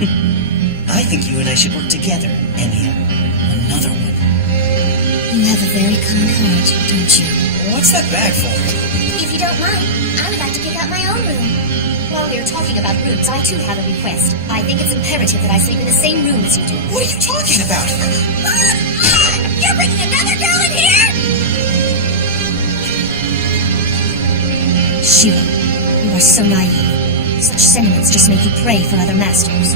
I think you and I should work together, Enya. Another one. You have a very kind heart, don't you? What's that bag for? If you don't mind, I would like to pick out my own room. While we are talking about rooms, I too have a request. I think it's imperative that I sleep in the same room as you do. What are you talking about? You're bringing another girl in here? Shiro, you are so naive. Such sentiments just make you prey for other masters.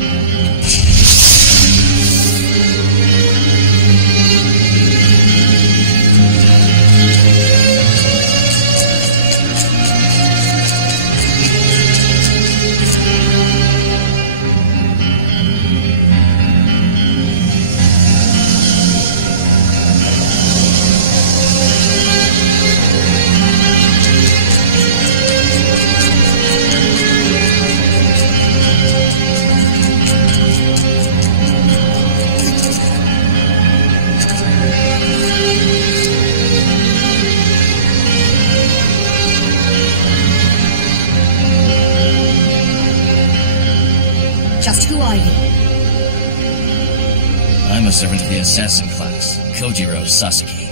Just who are you? I'm a servant of the assassin class, Kojiro Sasaki.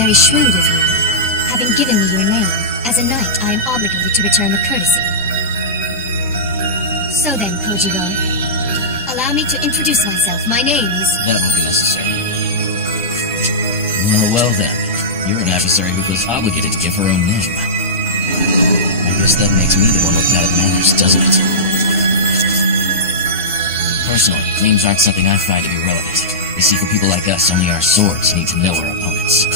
Very shrewd of you. Having given me your name, as a knight, I am obligated to return the courtesy. So then, Kojiro, allow me to introduce myself. My name is... That won't be necessary. Well then. You're an adversary who feels obligated to give her own name. I guess that makes me the one with bad manners, doesn't it? Personally, names aren't something I find to be relevant. You see, for people like us, only our swords need to know our opponents.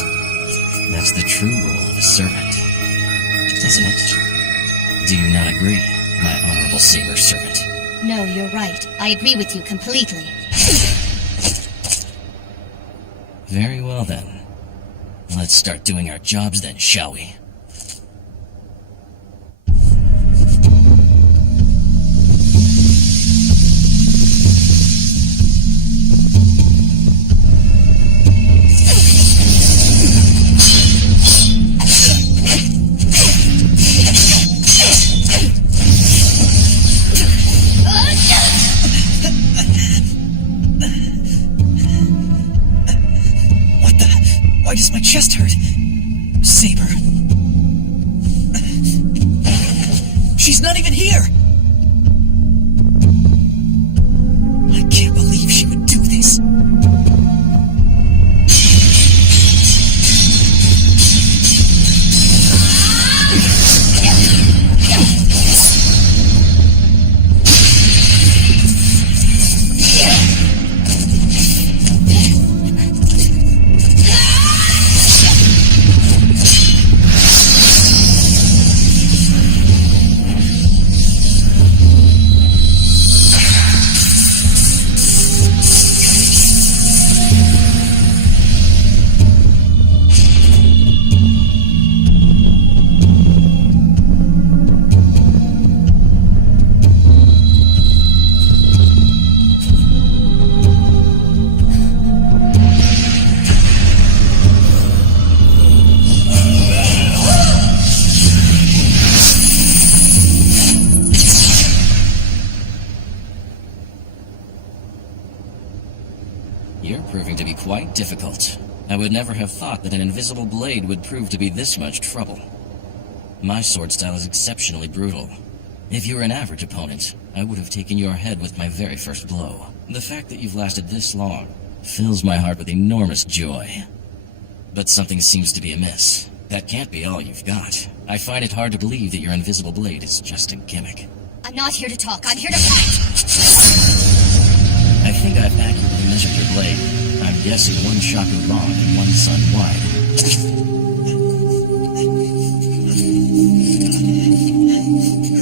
That's the true role of a servant, isn't it? Do you not agree, my honorable saber servant? No, you're right. I agree with you completely. Very well then. Let's start doing our jobs then, shall we? Why does my chest hurt? Saber. She's not even here! I can't believe she would do this. quite difficult. I would never have thought that an invisible blade would prove to be this much trouble. My sword style is exceptionally brutal. If you were an average opponent, I would have taken your head with my very first blow. The fact that you've lasted this long fills my heart with enormous joy. But something seems to be amiss. That can't be all you've got. I find it hard to believe that your invisible blade is just a gimmick. I'm not here to talk, I'm here to fight! I think I've accurately measured your blade. I'm guessing 1 shaku long and 1 sun wide.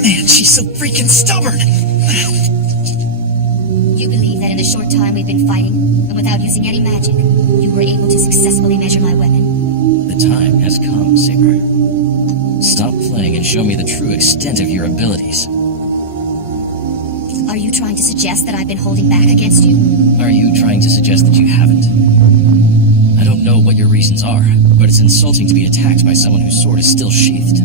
Man, she's so freaking stubborn! You believe that in the short time we've been fighting, and without using any magic, you were able to successfully measure my weapon? The time has come, Saber. Stop playing and show me the true extent of your abilities. Are you trying to suggest that I've been holding back against you? Are you trying to suggest that you haven't? I don't know what your reasons are, but it's insulting to be attacked by someone whose sword is still sheathed.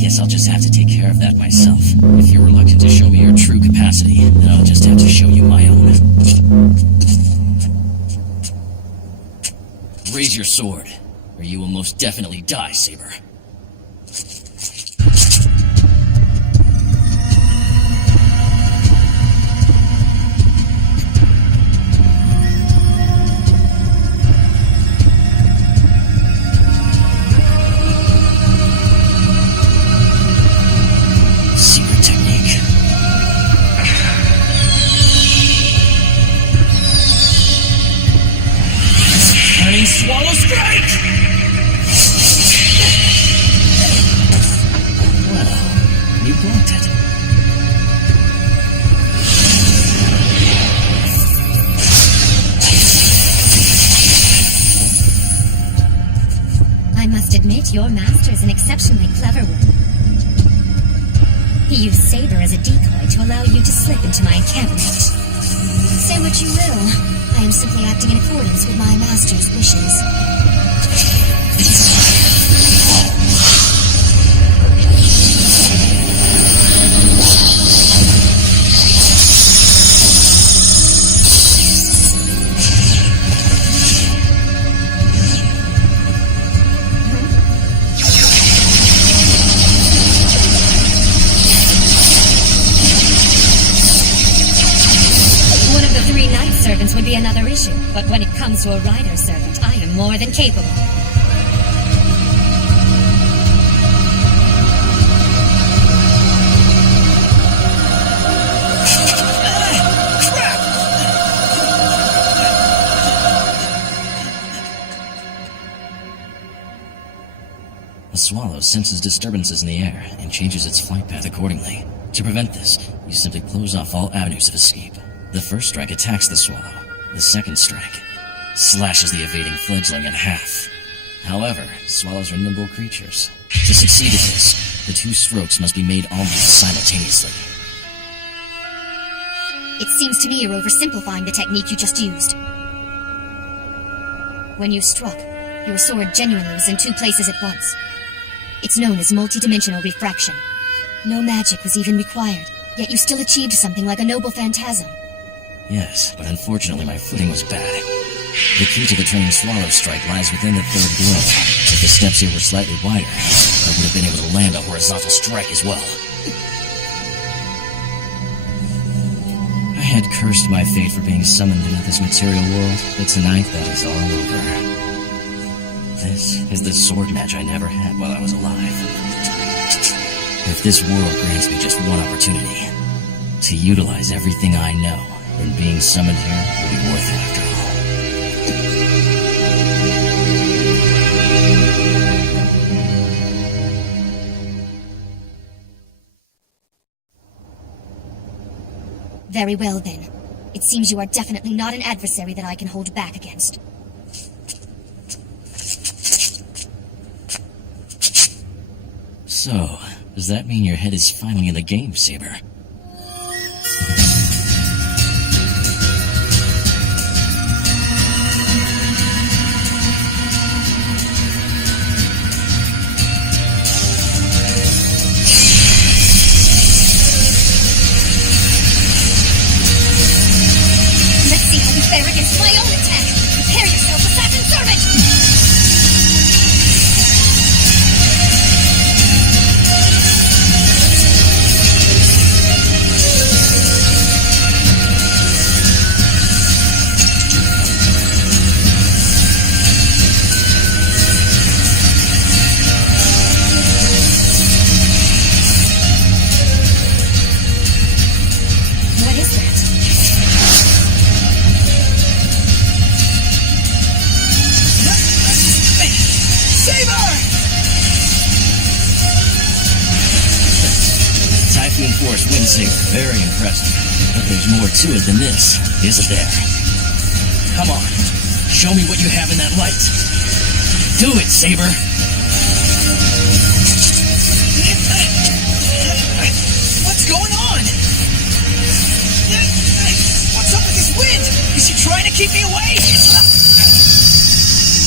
Guess I'll just have to take care of that myself. If you're reluctant to show me your true capacity, then I'll just have to show you my own. Raise your sword, or you will most definitely die, Saber. Secret technique. Turning swallow strike! Well, you blocked it. I must admit, your master is an exceptionally clever one. He used Saber as a decoy to allow you to slip into my encampment. Say what you will, I am simply acting in accordance with my master's wishes. One of the 3 knight servants would be another issue, but when it comes to a rider servant, I am more than capable. The swallow senses disturbances in the air and changes its flight path accordingly. To prevent this, you simply close off all avenues of escape. The first strike attacks the swallow. The second strike slashes the evading fledgling in half. However, swallows are nimble creatures. To succeed at this, the 2 strokes must be made almost simultaneously. It seems to me you're oversimplifying the technique you just used. When you struck, your sword genuinely was in 2 places at once. It's known as multidimensional refraction. No magic was even required, yet you still achieved something like a noble phantasm. Yes, but unfortunately my footing was bad. The key to the trained swallow strike lies within the 3rd blow. If the steps here were slightly wider, I would have been able to land a horizontal strike as well. I had cursed my fate for being summoned into this material world, but tonight that is all over. This is the sword match I never had while I was alive. If this world grants me just one opportunity to utilize everything I know, then being summoned here will be worth it after all. Very well then. It seems you are definitely not an adversary that I can hold back against. So, does that mean your head is finally in the game, Saber? Let's see how you fare against vacuum force wind saber. Very impressive. But there's more to it than this, isn't there? Come on. Show me what you have in that light. Do it, Saber. What's going on? What's up with this wind? Is she trying to keep me away?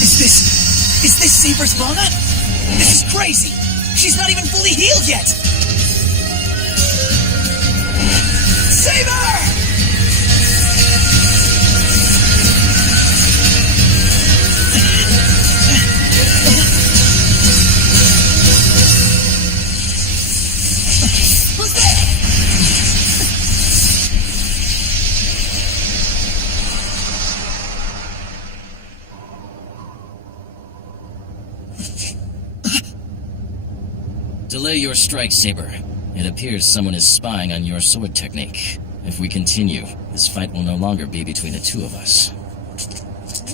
Is this Saber's Mana? This is crazy. She's not even fully healed yet. Saber! Who's there? Delay your strike, Saber. It appears someone is spying on your sword technique. If we continue, this fight will no longer be between the two of us.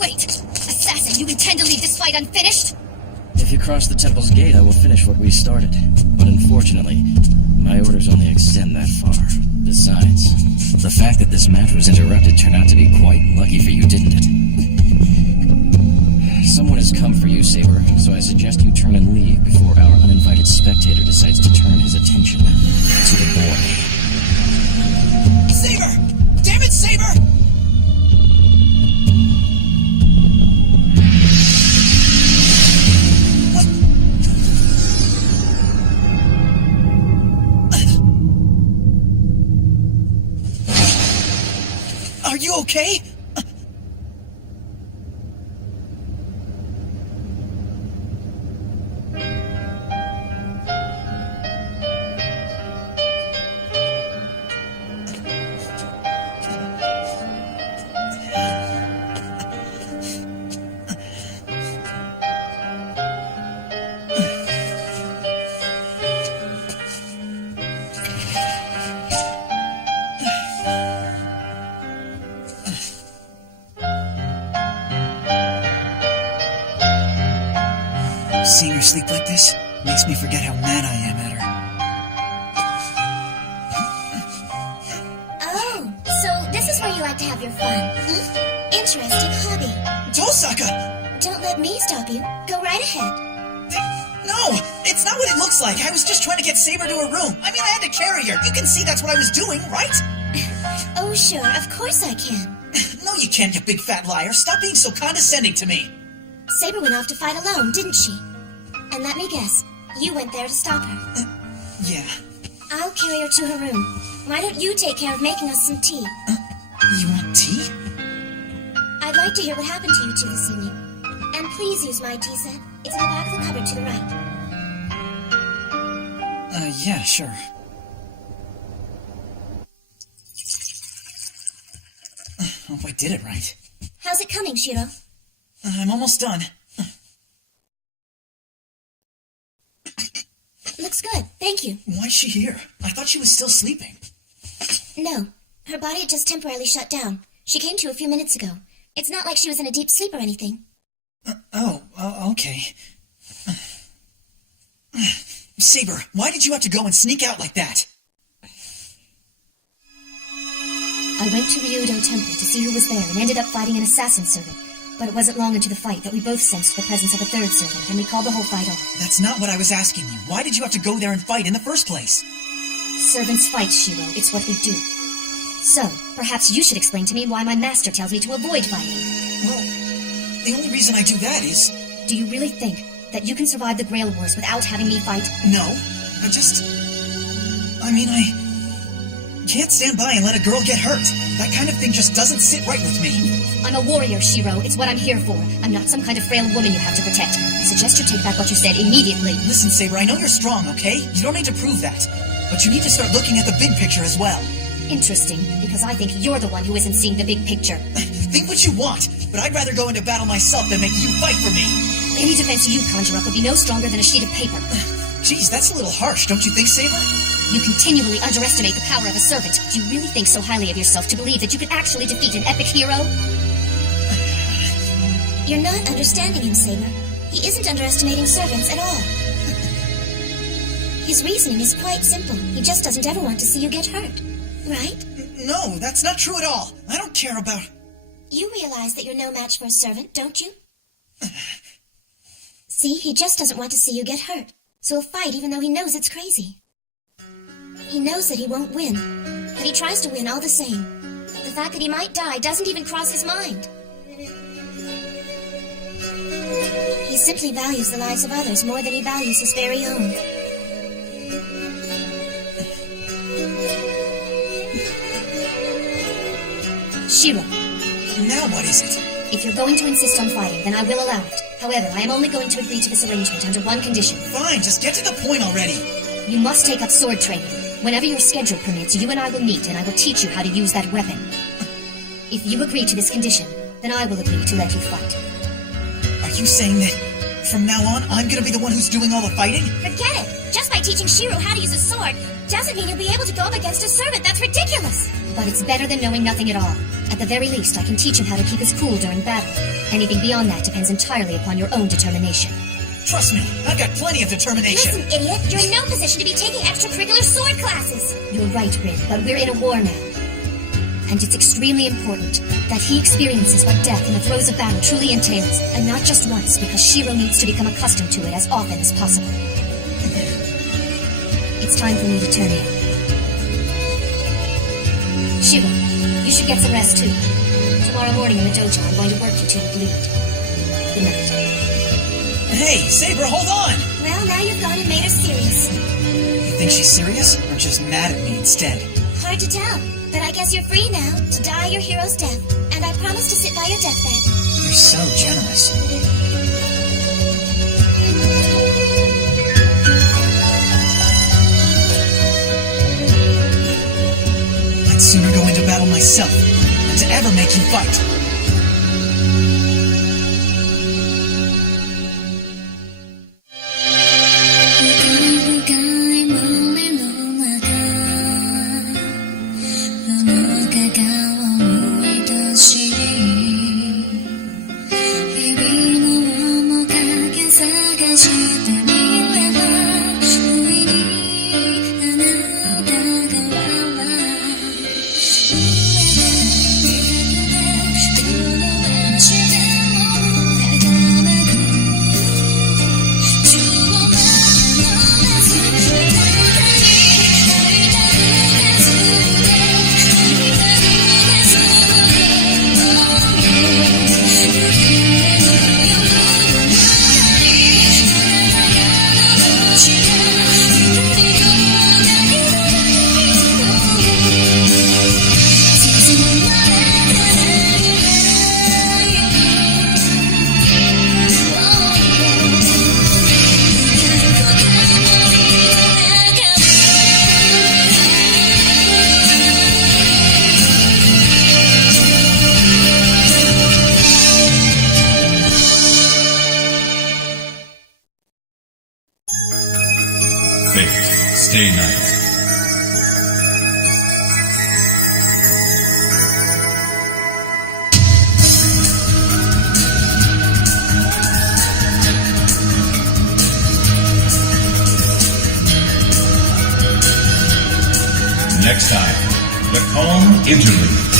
Wait! Assassin, you intend to leave this fight unfinished? If you cross the temple's gate, I will finish what we started. But unfortunately, my orders only extend that far. Besides, the fact that this match was interrupted turned out to be quite lucky for you, didn't it? Someone has come for you, Saber, so I suggest you turn and leave before our uninvited spectator decides to turn his attention to the boy. Saber! Damn it, Saber! What? Are you okay? Seeing her sleep like this makes me forget how mad I am at her. Oh, so this is where you like to have your fun, hmm? Interesting hobby. Tosaka! Don't let me stop you. Go right ahead. No, it's not what it looks like. I was just trying to get Saber to her room. I mean, I had to carry her. You can see that's what I was doing, right? Oh, sure, of course I can. No, you can't, you big fat liar. Stop being so condescending to me. Saber went off to fight alone, didn't she? And let me guess, you went there to stop her. Yeah. I'll carry her to her room. Why don't you take care of making us some tea? You want tea? I'd like to hear what happened to you two this evening. And please use my tea set. It's in the back of the cupboard to the right. Yeah, sure. Hope I did it right. How's it coming, Shiro? I'm almost done. Looks good, thank you. Why's she here? I thought she was still sleeping. No, her body had just temporarily shut down. She came to a few minutes ago. It's not like she was in a deep sleep or anything. Okay. Saber, why did you have to go and sneak out like that? I went to Ryudo Temple to see who was there and ended up fighting an assassin servant. But it wasn't long into the fight that we both sensed the presence of a third servant, and we called the whole fight off. That's not what I was asking you. Why did you have to go there and fight in the first place? Servants fight, Shiro. It's what we do. So, perhaps you should explain to me why my master tells me to avoid fighting. Well, the only reason I do that is... Do you really think that you can survive the Grail Wars without having me fight? No. I can't stand by and let a girl get hurt. That kind of thing just doesn't sit right with me. I'm a warrior, Shiro. It's what I'm here for. I'm not some kind of frail woman you have to protect. I suggest you take back what you said immediately. Listen, Saber, I know you're strong, okay? You don't need to prove that. But you need to start looking at the big picture as well. Interesting, because I think you're the one who isn't seeing the big picture. Think what you want, but I'd rather go into battle myself than make you fight for me. Any defense you conjure up would be no stronger than a sheet of paper. Geez, that's a little harsh, don't you think, Saber? You continually underestimate the power of a servant. Do you really think so highly of yourself to believe that you could actually defeat an epic hero? You're not understanding him, Saber. He isn't underestimating servants at all. His reasoning is quite simple. He just doesn't ever want to see you get hurt. Right? No, that's not true at all. I don't care about... You realize that you're no match for a servant, don't you? See, he just doesn't want to see you get hurt. So he'll fight even though he knows it's crazy. He knows that he won't win, but he tries to win all the same. The fact that he might die doesn't even cross his mind. He simply values the lives of others more than he values his very own. Shiro. Now what is it? If you're going to insist on fighting, then I will allow it. However, I am only going to agree to this arrangement under one condition. Fine, just get to the point already. You must take up sword training. Whenever your schedule permits, you and I will meet, and I will teach you how to use that weapon. If you agree to this condition, then I will agree to let you fight. Are you saying that from now on, I'm gonna be the one who's doing all the fighting? Forget it! Just by teaching Shiro how to use a sword doesn't mean you'll be able to go up against a servant. That's ridiculous! But it's better than knowing nothing at all. At the very least, I can teach him how to keep his cool during battle. Anything beyond that depends entirely upon your own determination. Trust me, I've got plenty of determination. Listen, idiot! You're in no position to be taking extracurricular sword classes! You're right, Rin, but we're in a war now. And it's extremely important that he experiences what death in the throes of battle truly entails, and not just once, because Shiro needs to become accustomed to it as often as possible. It's time for me to turn in. Shiro, you should get some rest too. Tomorrow morning in the dojo, I'm going to work you till you bleed. Good night. Hey, Saber, hold on! Well, now you've gone and made her serious. You think she's serious, or just mad at me instead? Hard to tell, but I guess you're free now to die your hero's death, and I promise to sit by your deathbed. You're so generous. I'd sooner go into battle myself than to ever make you fight. Stay night. Next time, the Calm Interlude.